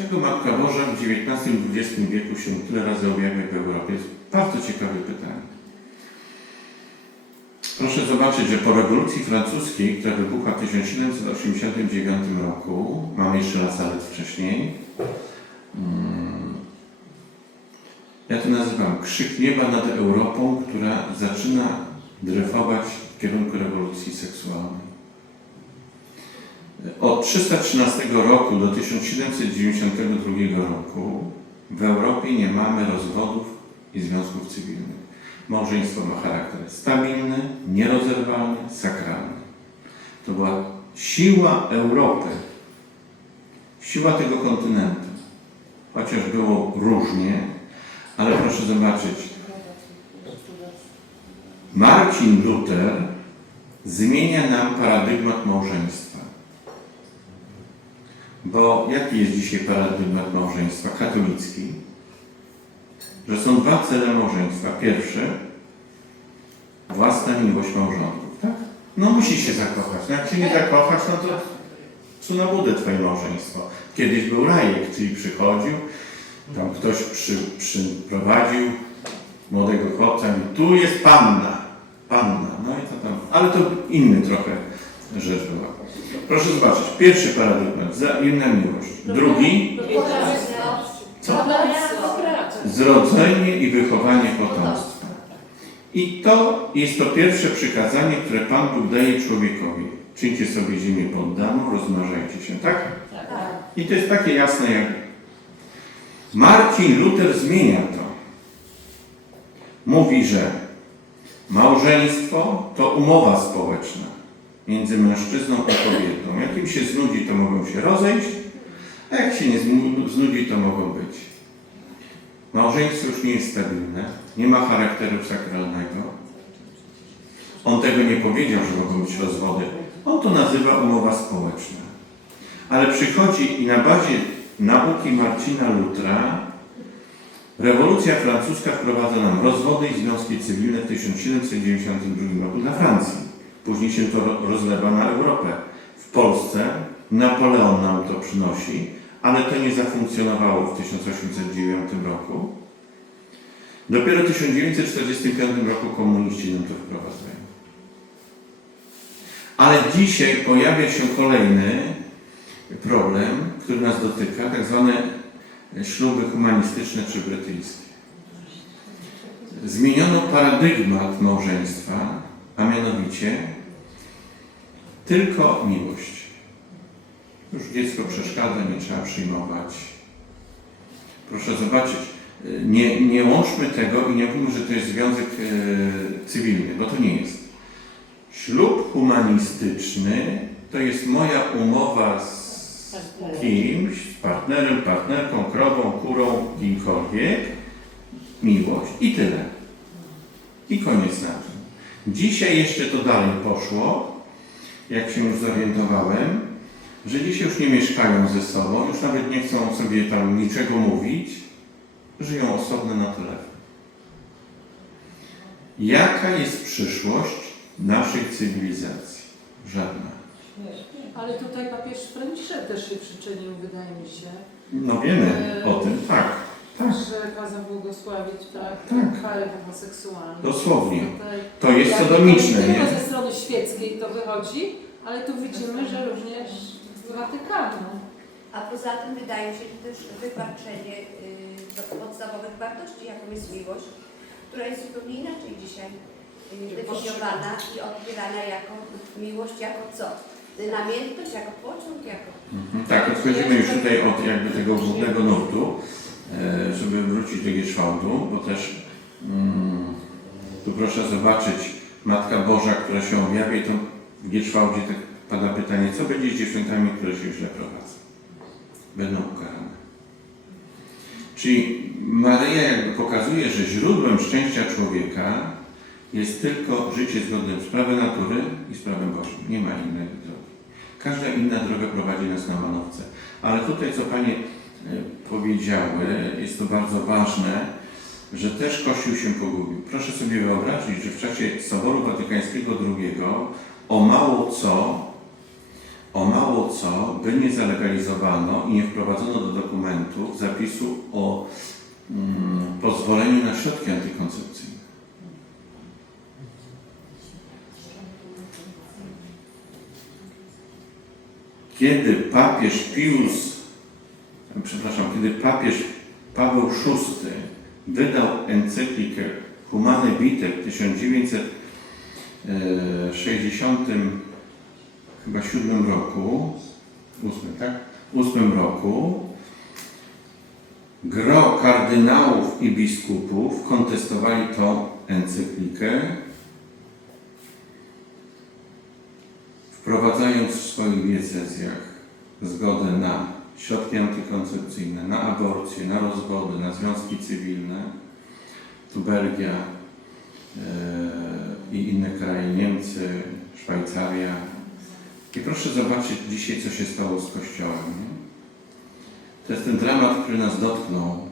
Dlaczego Matka Boża w XIX i XX wieku się tyle razy objawia w Europie? jest bardzo ciekawe pytanie. Proszę zobaczyć, że po rewolucji francuskiej, która wybuchła w 1789 roku, mamy jeszcze lat wcześniej, mm, ja to nazywam krzyk nieba nad Europą, która zaczyna dryfować w kierunku rewolucji seksualnej. Od 313 roku do 1792 roku w Europie nie mamy rozwodów i związków cywilnych. Małżeństwo ma charakter stabilny, nierozerwalny, sakralny. To była siła Europy, siła tego kontynentu. Chociaż było różnie, ale proszę zobaczyć, Marcin Luther zmienia nam paradygmat małżeństwa. Bo jaki jest dzisiaj paradygmat małżeństwa katolicki? Że są dwa cele małżeństwa. Pierwszy, własna miłość małżonków, tak? No musi się zakochać. No jak się nie zakochasz, no to co na budę twoje małżeństwo. Kiedyś był rajek, czyli przychodził, tam ktoś przy, przyprowadził młodego chłopca i tu jest panna. Panna. No i to tam. Ale to inny trochę rzecz była. Proszę zobaczyć. Pierwszy paradygmat. Wzajemna miłość. Drugi. Co? Zrodzenie i wychowanie potomstwa. I to jest to pierwsze przykazanie, które Pan Bóg daje człowiekowi. Czyńcie sobie ziemię poddaną, rozmnażajcie się, tak? I to jest takie jasne jak... Marcin Luther zmienia to. Mówi, że małżeństwo to umowa społeczna między mężczyzną a kobietą. Jak im się znudzi, to mogą się rozejść, a jak się nie znu- znudzi, to mogą być. Małżeństwo już nie jest stabilne, nie ma charakteru sakralnego. On tego nie powiedział, że mogą być rozwody. On to nazywa umowa społeczna. Ale przychodzi i na bazie nauki Marcina Lutra rewolucja francuska wprowadza nam rozwody i związki cywilne w 1792 roku dla Francji. Później się to ro- rozlewa na Europę. W Polsce Napoleon nam to przynosi, ale to nie zafunkcjonowało w 1809 roku. Dopiero w 1945 roku komuniści nam to wprowadzają. Ale dzisiaj pojawia się kolejny problem, który nas dotyka, tak zwane śluby humanistyczne czy brytyjskie. Zmieniono paradygmat małżeństwa, a mianowicie tylko miłość. Już dziecko przeszkadza, nie trzeba przyjmować. Proszę zobaczyć, nie, nie łączmy tego i nie mówimy, że to jest związek e, cywilny, bo to nie jest. Ślub humanistyczny to jest moja umowa z kimś, z partnerem, partnerką, krową, kurą, kimkolwiek, miłość i tyle. I koniec na tym. Dzisiaj jeszcze to dalej poszło, jak się już zorientowałem, że dzisiaj już nie mieszkają ze sobą, już nawet nie chcą sobie tam niczego mówić, żyją osobno na telefon. Jaka jest przyszłość naszej cywilizacji? Żadna. Ale tutaj papież Franciszek też się przyczynił, wydaje mi się, No wiemy o tym, tak, że kazał błogosławić tak, Tak. parę homoseksualnych. dosłownie. Tutaj To jest sodomiczne, Nie nie? tylko ze strony świeckiej to wychodzi, ale tu widzimy, że również z Watykanu. A poza tym wydaje się, że też wypaczenie y, podstawowych wartości, jaką jest miłość, która jest zupełnie inaczej dzisiaj y, definiowana i odbierana jako miłość, jako co? Namiętność, jako pociąg, jako... Mhm, Tak, odchodzimy już tutaj od jakby tego głównego nurtu, żeby wrócić do Gierzwałdu, bo też mm, tu proszę zobaczyć Matka Boża, która się objawia i to w Gierzwałdzie tak pada pytanie, co będzie z dziewczętami, które się źle prowadzą? Będą ukarane. Czyli Maryja jakby pokazuje, że źródłem szczęścia człowieka jest tylko życie zgodne z prawem natury i z prawem Bożym. Nie ma innej drogi. Każda inna droga prowadzi nas na manowce. Ale tutaj, co Panie e, powiedziały, jest to bardzo ważne, że też Kościół się pogubił. Proszę sobie wyobrazić, że w czasie Soboru Watykańskiego II o mało co, o mało co by nie zalegalizowano i nie wprowadzono do dokumentu zapisu o mm, pozwoleniu na środki antykoncepcyjne. Kiedy papież Pius, przepraszam, kiedy papież Paweł VI wydał encyklikę Humane Vitae w 1960 chyba siódmym roku, ósmym, tak? Ósmym roku, gro kardynałów i biskupów kontestowali tą encyklikę, wprowadzając w swoich diecezjach zgodę na środki antykoncepcyjne, na aborcję, na rozwody, na związki cywilne. Belgia e, i inne kraje, Niemcy, Szwajcaria. I proszę zobaczyć dzisiaj, co się stało z Kościołem. Nie? To jest ten dramat, który nas dotknął.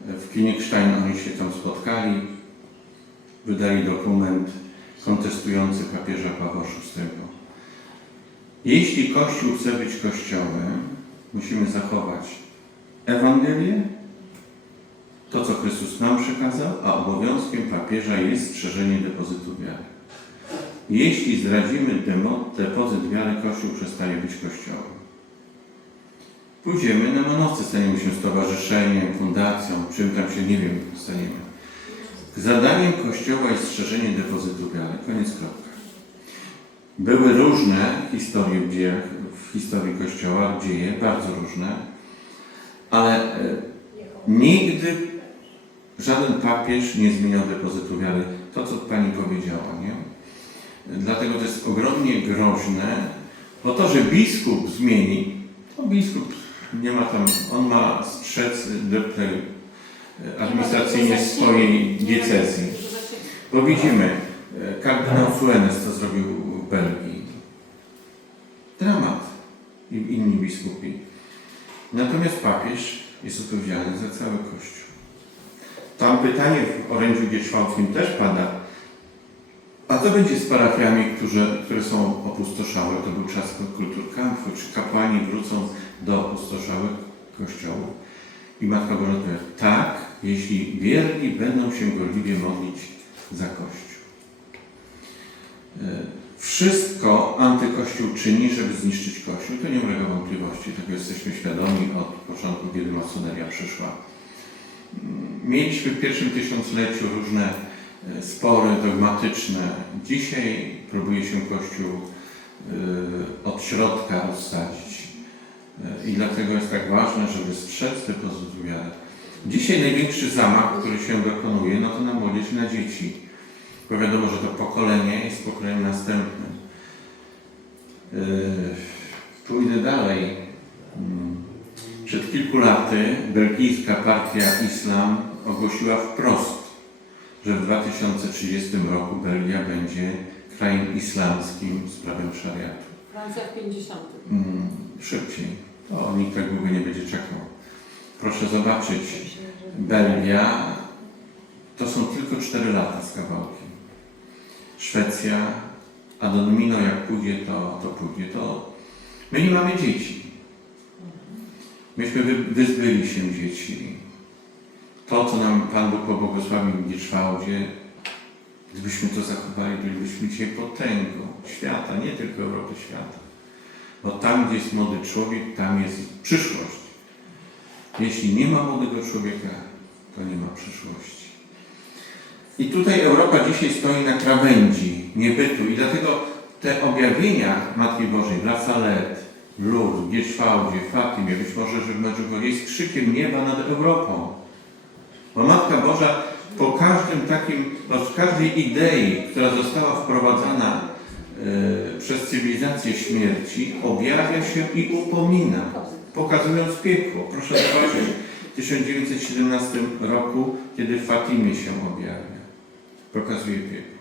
W Königstein oni się tam spotkali, wydali dokument kontestujący papieża Pawła VI. Jeśli Kościół chce być Kościołem, musimy zachować Ewangelię, to co Chrystus nam przekazał, a obowiązkiem papieża jest strzeżenie depozytu wiary. Jeśli zdradzimy demo, depozyt wiary, Kościół przestanie być Kościołem. Pójdziemy na monowce, staniemy się stowarzyszeniem, fundacją, czym tam się, nie wiem, staniemy. Zadaniem Kościoła jest strzeżenie depozytu wiary. Koniec kropka. Były różne historie w dziejach, w historii Kościoła, dzieje, bardzo różne, ale e, nigdy żaden papież nie zmieniał depozytu wiary. To, co Pani powiedziała, nie? Dlatego to jest ogromnie groźne, bo to, że biskup zmieni, to biskup nie ma tam, on ma strzec e, administracyjnie swojej diecezji. Bo widzimy, e, kardynał Fuenes to zrobił w Belgii. Dramat. I inni biskupi. Natomiast papież jest odpowiedzialny za cały Kościół. Tam pytanie w orędziu Gietrzwałckim też pada. A co będzie z parafiami, które, które są opustoszałe? To był czas kulturkampfu. Czy kapłani wrócą do opustoszałych kościołów? I Matka Boża powie, tak, jeśli wierni będą się gorliwie modlić za Kościół. Wszystko antykościół czyni, żeby zniszczyć Kościół. To nie ulega wątpliwości. Tego jesteśmy świadomi od początku, kiedy masoneria przyszła. Mieliśmy w pierwszym tysiącleciu różne e, spory dogmatyczne. Dzisiaj próbuje się Kościół e, od środka rozsadzić. E, I dlatego jest tak ważne, żeby strzec depozytu wiary. Dzisiaj największy zamach, który się dokonuje, no to na młodzież, na dzieci. Bo wiadomo, że to pokolenie jest pokoleniem następnym. Yy, Pójdę dalej. Mm. Przed kilku laty belgijska partia Islam ogłosiła wprost, że w 2030 roku Belgia będzie krajem islamskim z prawem szariatu. Francja w 50. Mm, szybciej. To nikt tak długo nie będzie czekał. Proszę zobaczyć, Belgia to są tylko 4 lata z kawałkiem. Szwecja, a do domino jak pójdzie, to, to pójdzie. To my nie mamy dzieci. Myśmy wy, wyzbyli się dzieci. To, co nam Pan Bóg pobłogosławił w Gietrzwałdzie, gdybyśmy to zachowali, bylibyśmy dzisiaj potęgą świata, nie tylko Europy, świata. Bo tam, gdzie jest młody człowiek, tam jest przyszłość. Jeśli nie ma młodego człowieka, to nie ma przyszłości. I tutaj Europa dzisiaj stoi na krawędzi niebytu i dlatego te objawienia Matki Bożej w La Salette, Lourdes, w Fatimie, być może, że w Medjugorje jest krzykiem nieba nad Europą. Bo Matka Boża po każdym takim, no, każdej idei, która została wprowadzana e, przez cywilizację śmierci, objawia się i upomina, pokazując piekło. Proszę zobaczyć, w 1917 roku, kiedy w Fatimie się objawia, pokazuje piekło.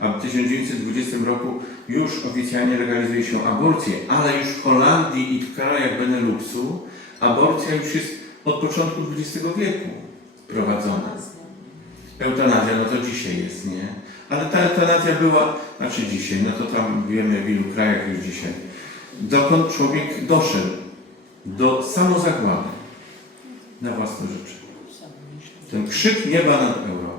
A w 1920 roku już oficjalnie legalizuje się aborcję, ale już w Holandii i w krajach Beneluxu aborcja już jest od początku XX wieku prowadzona. Eutanazja, no to dzisiaj jest, nie? Ale ta eutanazja była, znaczy dzisiaj, no to tam wiemy w ilu krajach już dzisiaj, dokąd człowiek doszedł, do samozagłady. na własne życzenie. Ten krzyk nieba nad Europą.